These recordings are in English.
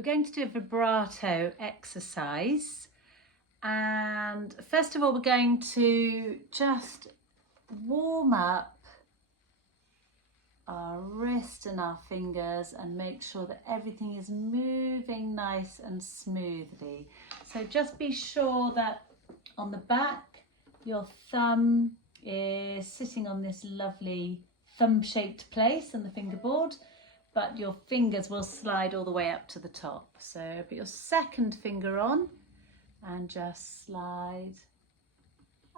We're going to do a vibrato exercise, and first of all we're going to just warm up our wrist and our fingers and make sure that everything is moving nice and smoothly. So just be sure that on the back your thumb is sitting on this lovely thumb-shaped place on the fingerboard, but your fingers will slide all the way up to the top. So put your second finger on and just slide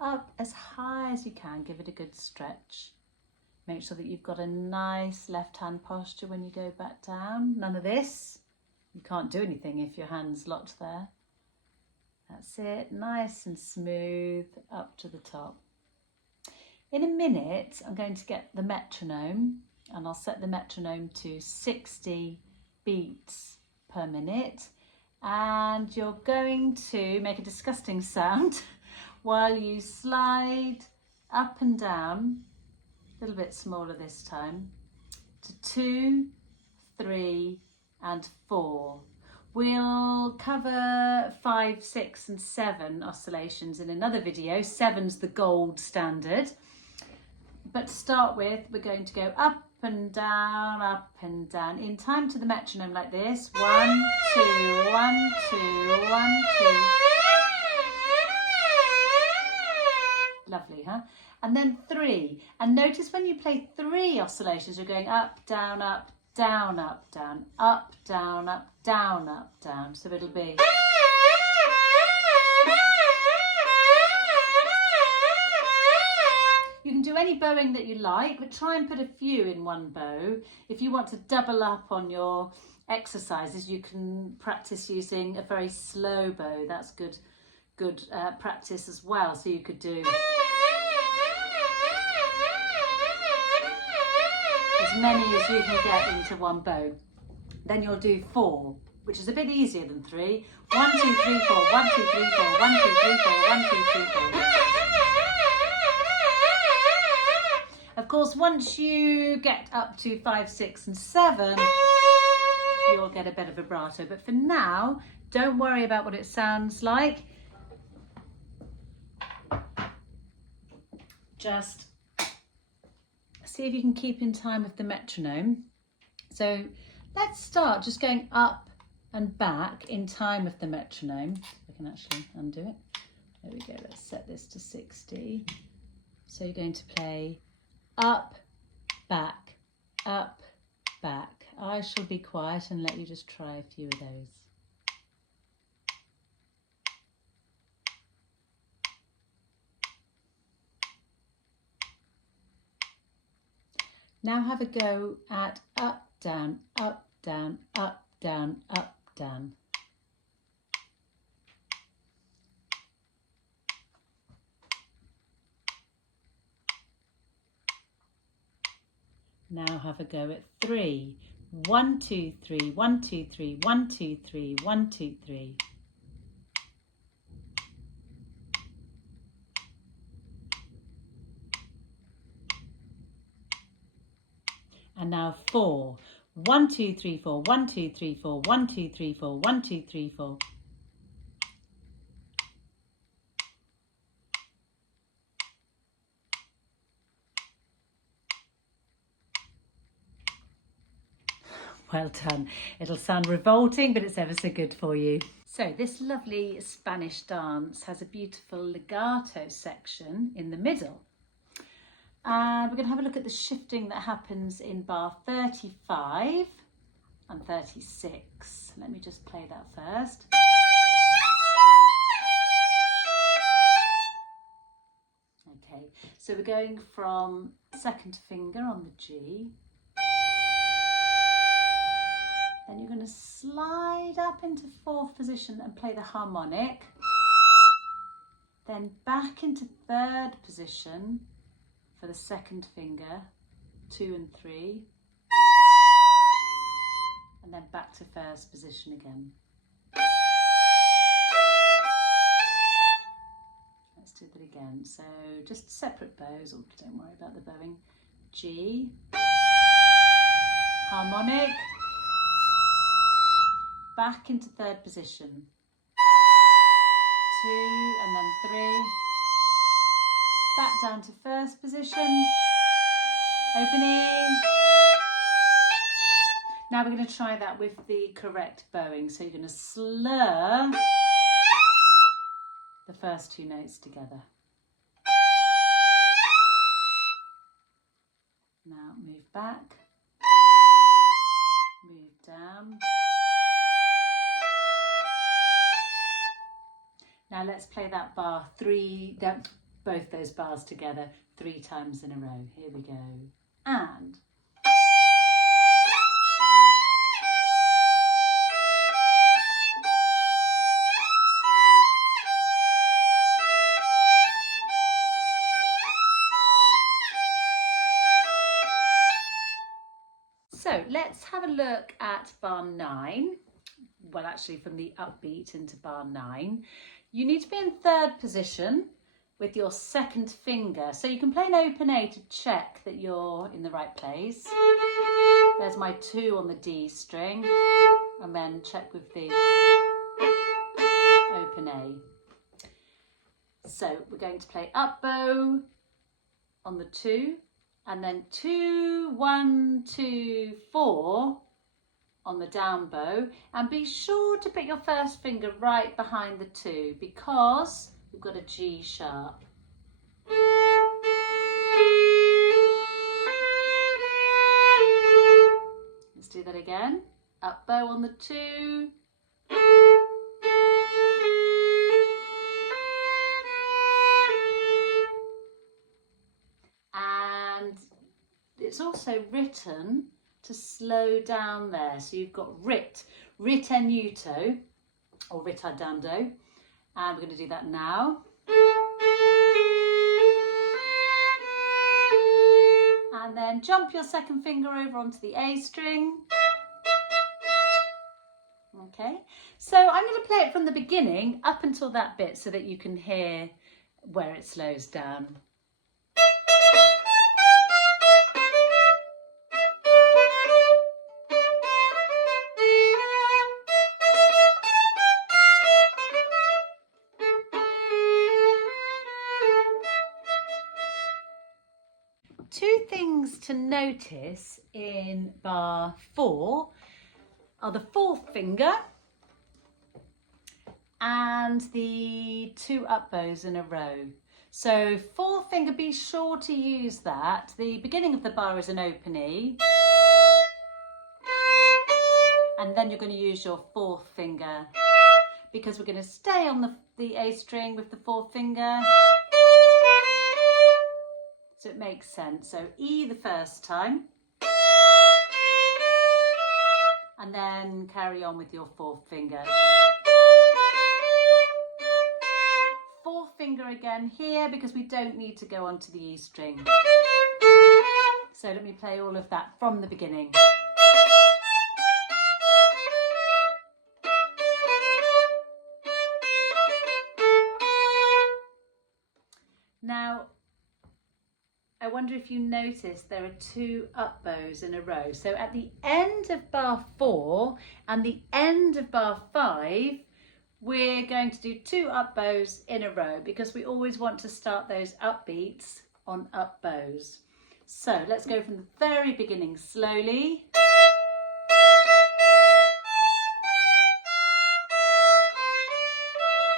up as high as you can. Give it a good stretch. Make sure that you've got a nice left hand posture when you go back down. None of this. You can't do anything if your hand's locked there. That's it, nice and smooth up to the top. In a minute, I'm going to get the metronome, and I'll set the metronome to 60 beats per minute. And you're going to make a disgusting sound while you slide up and down, a little bit smaller this time, to 2, 3 and 4. We'll cover 5, 6 and 7 oscillations in another video. 7's the gold standard. But to start with, we're going to go up and down, in time to the metronome like this. 1, 2, 1, 2, 1, 2. Lovely, huh? And then 3. And notice when you play 3 oscillations, you're going up, down, up, down, up, down, up, down, up, down, up, down. So it'll be... You can do any bowing that you like, but try and put a few in one bow. If you want to double up on your exercises, you can practice using a very slow bow. That's good practice as well. So you could do as many as you can get into one bow. Then you'll do 4, which is a bit easier than 3. 1, 2, 3, 4, 1, 2, 3, 4, 1, 2, 3, 4, 1, 2, 3, 4. Of course, once you get up to 5, 6 and 7, you'll get a better vibrato. But for now, don't worry about what it sounds like. Just see if you can keep in time with the metronome. So let's start just going up and back in time with the metronome. I can actually undo it. There we go. Let's set this to 60. So you're going to play up, back, up, back. I shall be quiet and let you just try a few of those. Now have a go at up, down, up, down, up, down, up, down. Now have a go at 3. 1, 2, 3, 1, 2, 3, 1, 2, 3, 1, 2, 3. And now 4. 1, 2, 3, 4, 1, 2, 3, 4, 1, 2, 3, 4, 1, 2, 3, 4. Well done. It'll sound revolting, but it's ever so good for you. So this lovely Spanish dance has a beautiful legato section in the middle. And we're going to have a look at the shifting that happens in bar 35 and 36. Let me just play that first. Okay, so we're going from second finger on the G. Then you're going to slide up into 4th position and play the harmonic. Then back into 3rd position for the second finger, 2 and 3. And then back to 1st position again. Let's do that again. So just separate bows, or don't worry about the bowing. G, harmonic, back into third position. 2 and then 3. Back down to first position. Opening. Now we're going to try that with the correct bowing. So you're going to slur the first 2 notes together. Now move back, move down. Now let's play that bar both those bars together 3 times in a row. Here we go. And so let's have a look at bar 9. Well, actually from the upbeat into bar 9. You need to be in third position with your second finger. So you can play an open A to check that you're in the right place. There's my 2 on the D string. And then check with the open A. So we're going to play up bow on the 2. And then 2, 1, 2, 4 on the down bow, and be sure to put your first finger right behind the 2 because we've got a G sharp. Let's do that again. Up bow on the 2. And it's also written to slow down there. So you've got ritenuto or ritardando, and we're going to do that now. And then jump your second finger over onto the A string. Okay, so I'm going to play it from the beginning up until that bit so that you can hear where it slows down. Two things to notice in bar 4 are the 4th finger and the 2 up bows in a row. So 4th finger, be sure to use that. The beginning of the bar is an open E, and then you're going to use your 4th finger because we're going to stay on the A string with the 4th finger. So it makes sense. So E the first time, and then carry on with your 4th finger. 4th finger again here because we don't need to go onto the E string. So let me play all of that from the beginning. Now, I wonder if you noticed there are 2 up bows in a row. So at the end of bar 4 and the end of bar 5, we're going to do 2 up bows in a row because we always want to start those upbeats on up bows. So let's go from the very beginning slowly.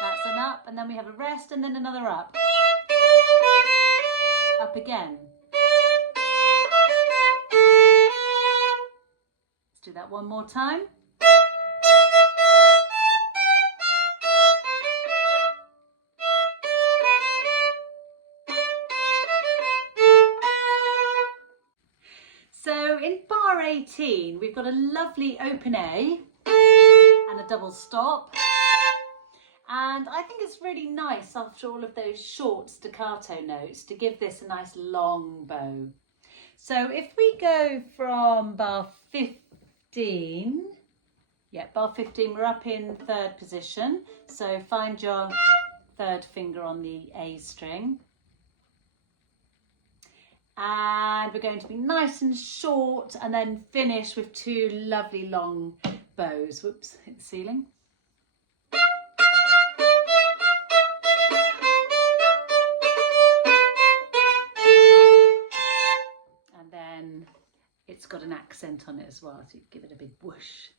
That's an up, and then we have a rest and then another up. Up again. Let's do that one more time. So in bar 18, we've got a lovely open A and a double stop. And I think it's really nice after all of those short staccato notes to give this a nice long bow. So if we go from bar 15, bar 15, we're up in 3rd position. So find your 3rd finger on the A string. And we're going to be nice and short and then finish with 2 lovely long bows. Whoops, hit the ceiling. And then it's got an accent on it as well, so you give it a big whoosh.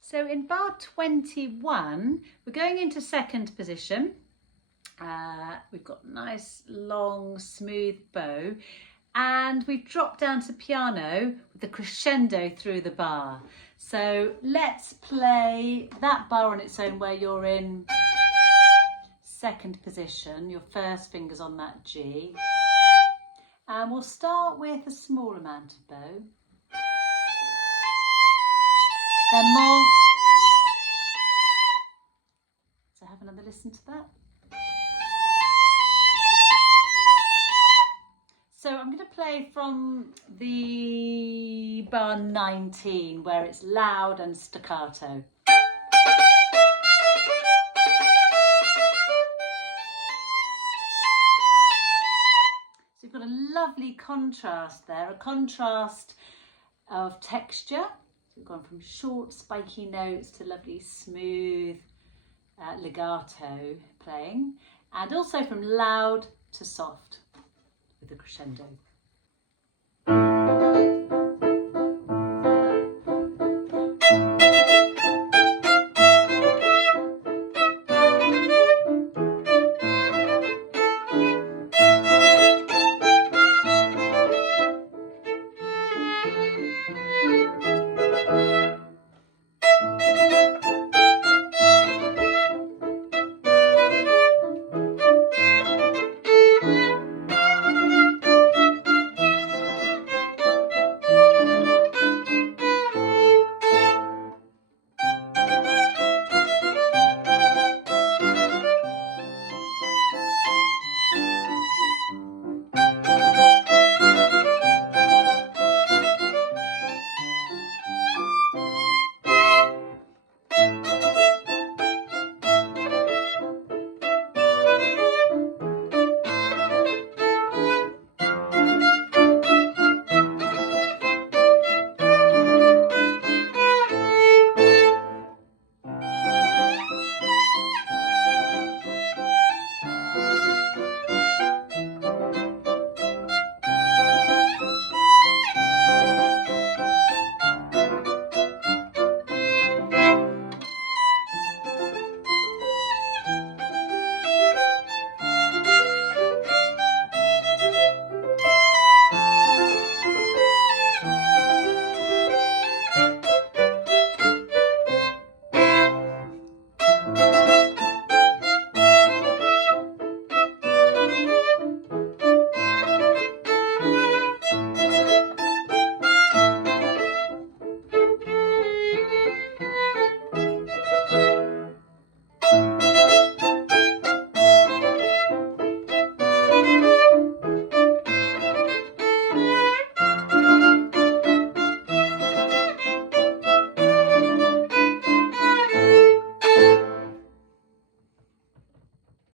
So in bar 21, we're going into second position. We've got nice, long, smooth bow, and we've dropped down to piano with the crescendo through the bar. So let's play that bar on its own where you're in second position, your first finger's on that G. And we'll start with a small amount of bow. Then more. So have another listen to that. So I'm going to play from the bar 19 where it's loud and staccato. So you've got a lovely contrast there, a contrast of texture. So we've gone from short spiky notes to lovely smooth legato playing, and also from loud to soft with the crescendo.